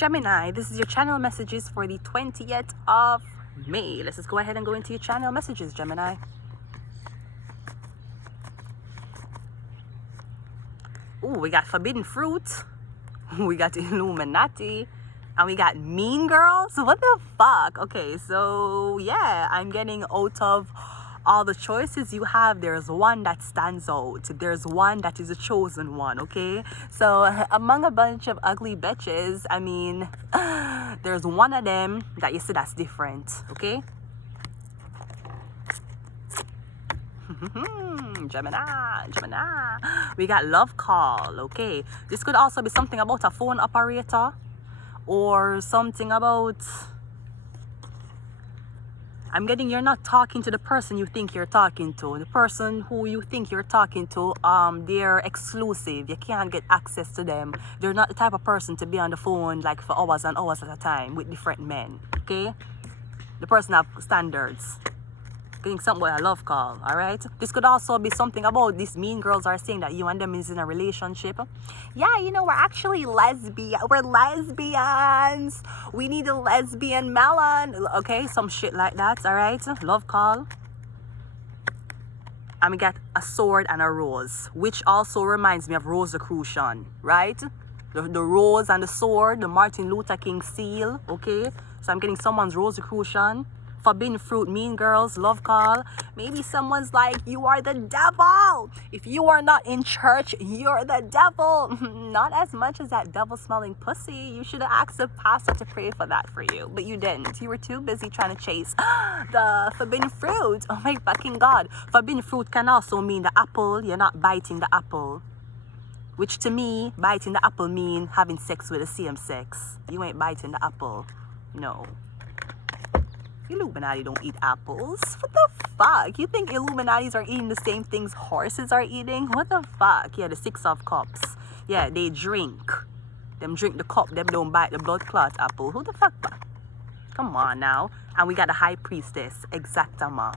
Gemini, this is your channel messages for the 20th of May. Let's just go ahead and go into your channel messages, Gemini. Oh, we got forbidden fruit, we got Illuminati, and we got mean girls. What the fuck? Okay, so yeah, I'm getting out of all the choices you have, there's one that stands out. There's one that is a chosen one, okay? So among a bunch of ugly bitches, I mean, there's one of them that you see that's different, okay? Gemini. We got love call, okay? This could also be something about a phone operator or something about... I'm getting you're not talking to the person you think you're talking to. The person who you think you're talking to, they're exclusive. You can't get access to them. They're not the type of person to be on the phone like for hours and hours at a time with different men, okay? The person have standards. Getting something with a love call, all right? This could also be something about these mean girls are saying that you and them is in a relationship. Yeah, you know, we're actually lesbian. We're lesbians. We need a lesbian melon. Okay, some shit like that, all right? Love call. And we got a sword and a rose, which also reminds me of Rosicrucian, right? The rose and the sword, the Martin Luther King seal, okay? So I'm getting someone's Rosicrucian. Forbidden fruit, mean girls, love call. Maybe someone's like, you are the devil. If you are not in church, you're the devil. Not as much as that devil smelling pussy. You should have asked the pastor to pray for that for you, but you didn't. You were too busy trying to chase the forbidden fruit. Oh my fucking God. Forbidden fruit can also mean the apple. You're not biting the apple. Which to me, biting the apple mean having sex with the same sex. You ain't biting the apple. No. Illuminati don't eat apples. What the fuck? You think Illuminatis are eating the same things horses are eating? What the fuck? Yeah, the 6 of cups. Yeah, they drink. Them drink the cup. Them don't bite the blood clot apple. Who the fuck? Come on now. And we got the high priestess. Exactama.